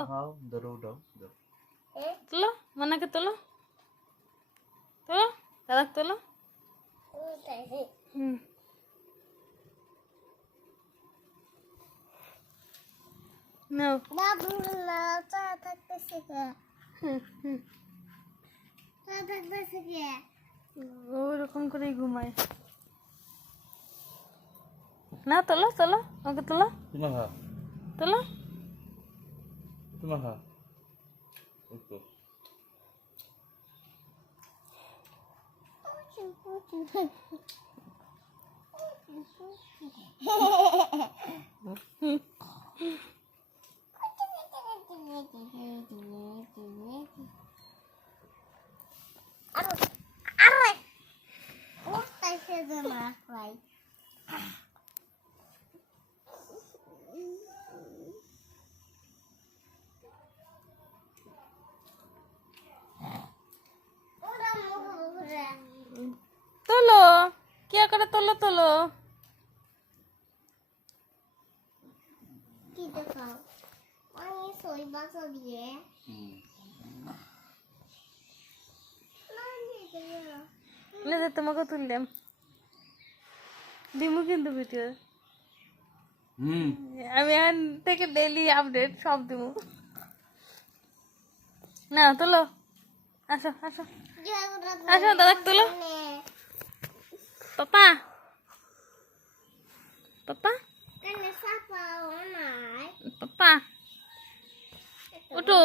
তোলো তোলো মানাকে তোলো তোলো দাদা তোলো নাও ওরকম করেই ঘুমায় না তোলো তোলো ওকে তোলো তোলো তোলো কি করে তোলো তোলো তোমাকে তুললাম দিমু কিন্তু ভিডিও আমি এখান থেকে ডেইলি আপডেট সব দিমু না তোলো আসো আসো আসো দাদা তোলো পাপা পাপা পাপা ওটো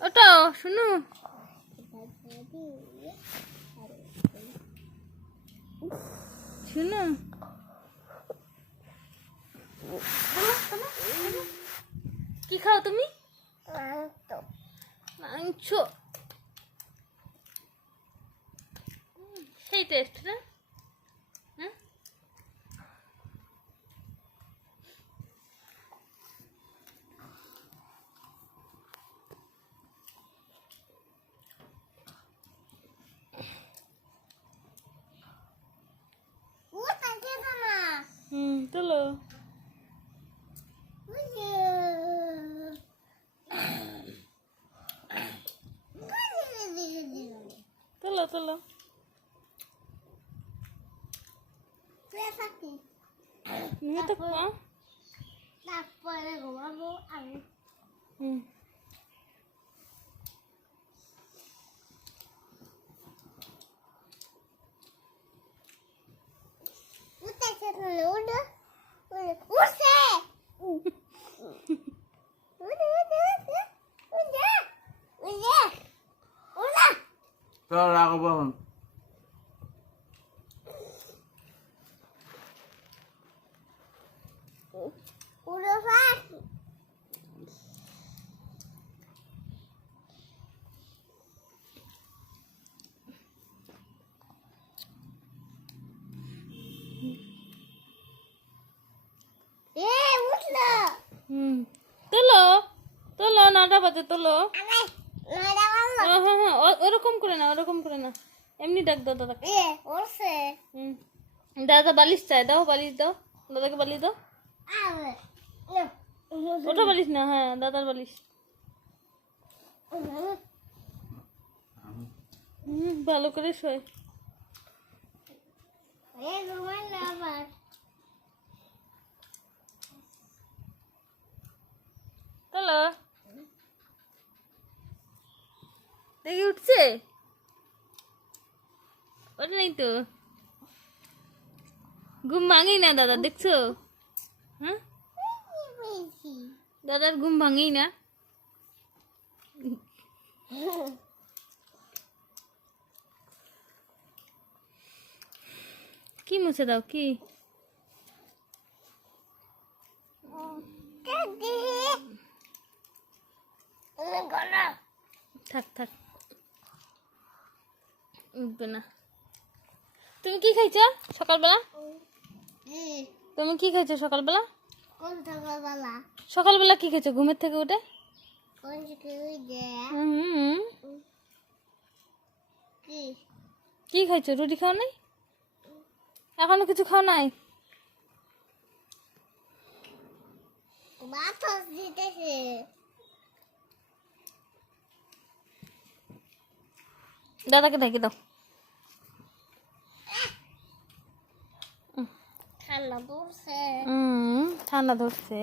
ওটো শুনো শুনো কি খাও তুমি মাংস সেই টেস্ট না তোলো তোলো তোলো তারপরে ঘুমাবো আমি তোলো তোলো 9টা বাজে তোলো হ্যাঁ হ্যাঁ ওরকম করে না ওরকম করে না এমনি ডাক দাও দাদা দাদা বালিশ চাই দাও বালিশ দাও দাদাকে বালিশ দাও ওটা বালিশ না হ্যাঁ দাদার বালিশ ভালো করে শোয় তোলো দেখি উঠছে ওটা নেই তো ঘুম ভাঙেই না দাদা দেখছো হ্যাঁ দাদার ঘুম ভাঙেই না কি মুছে দাও কি থাক থাক উঠবে না তুমি কি খাইছো সকালবেলা তুমি কি খাইছো সকালবেলা সকালবেলা কি খাইছো ঘুমের থেকে উঠে কি খাইছো রুটি খাও নাই এখনো কিছু খাও নাই বাতাস দিতেছে। দাদাকে ঢেকে দাও। ঠান্ডা পড়ছে। ঠান্ডা ধরছে।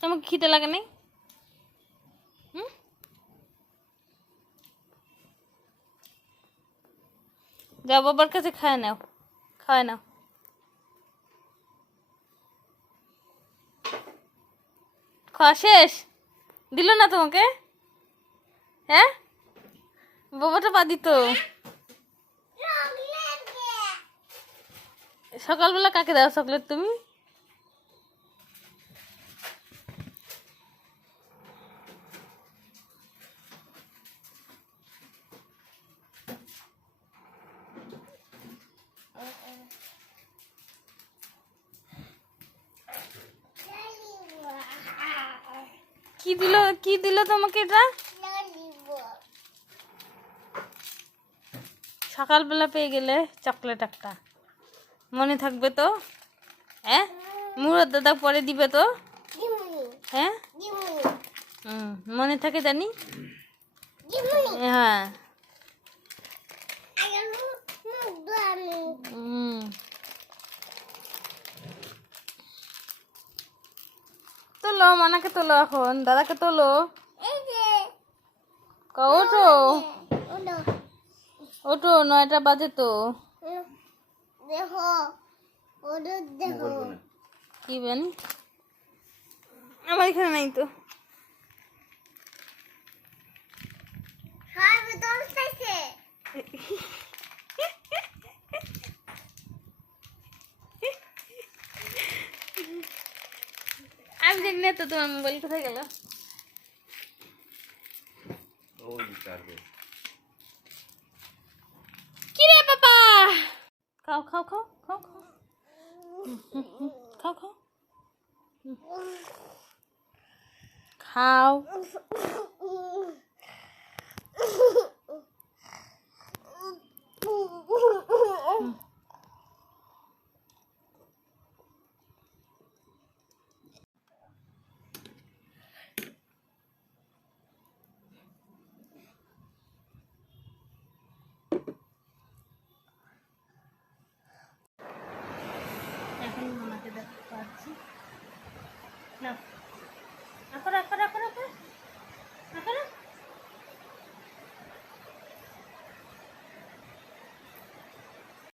তোমাকে খিদে লাগে নাই? যাও বাবার কাছে খায় নাও, খায় নাও। খাওয়া শেষ? দিল না তোমাকে? হ্যাঁ, বাবাটা পা দিত। সকালবেলা কাকে দাও চকলেট তুমি? কি দিল তোমাকে এটা? সকালবেলা পেয়ে গেলে চকলেট একটা, মনে থাকবে তো? হ্যাঁ, মুরাদ দাদা পরে দিবে তো? হ্যাঁ, মনে থাকে জানি। হ্যাঁ, তোলো, মানাকে তোলো, এখন দাদাকে তোলো। ওঠো ওঠো, 9টা বাজে তো। দেখো, ওদের দেখো। কি বেন, আমার এখানে নাই তো। সবাই দৌড় চাইছে। আমি জানি না তো তোমার মোবাইল কোথায় গেল। কি রে বাবা, খাও খাও খাও খাও খাও খাও খাও খাও। এখন মামাকে দেখতে পাচ্ছি না।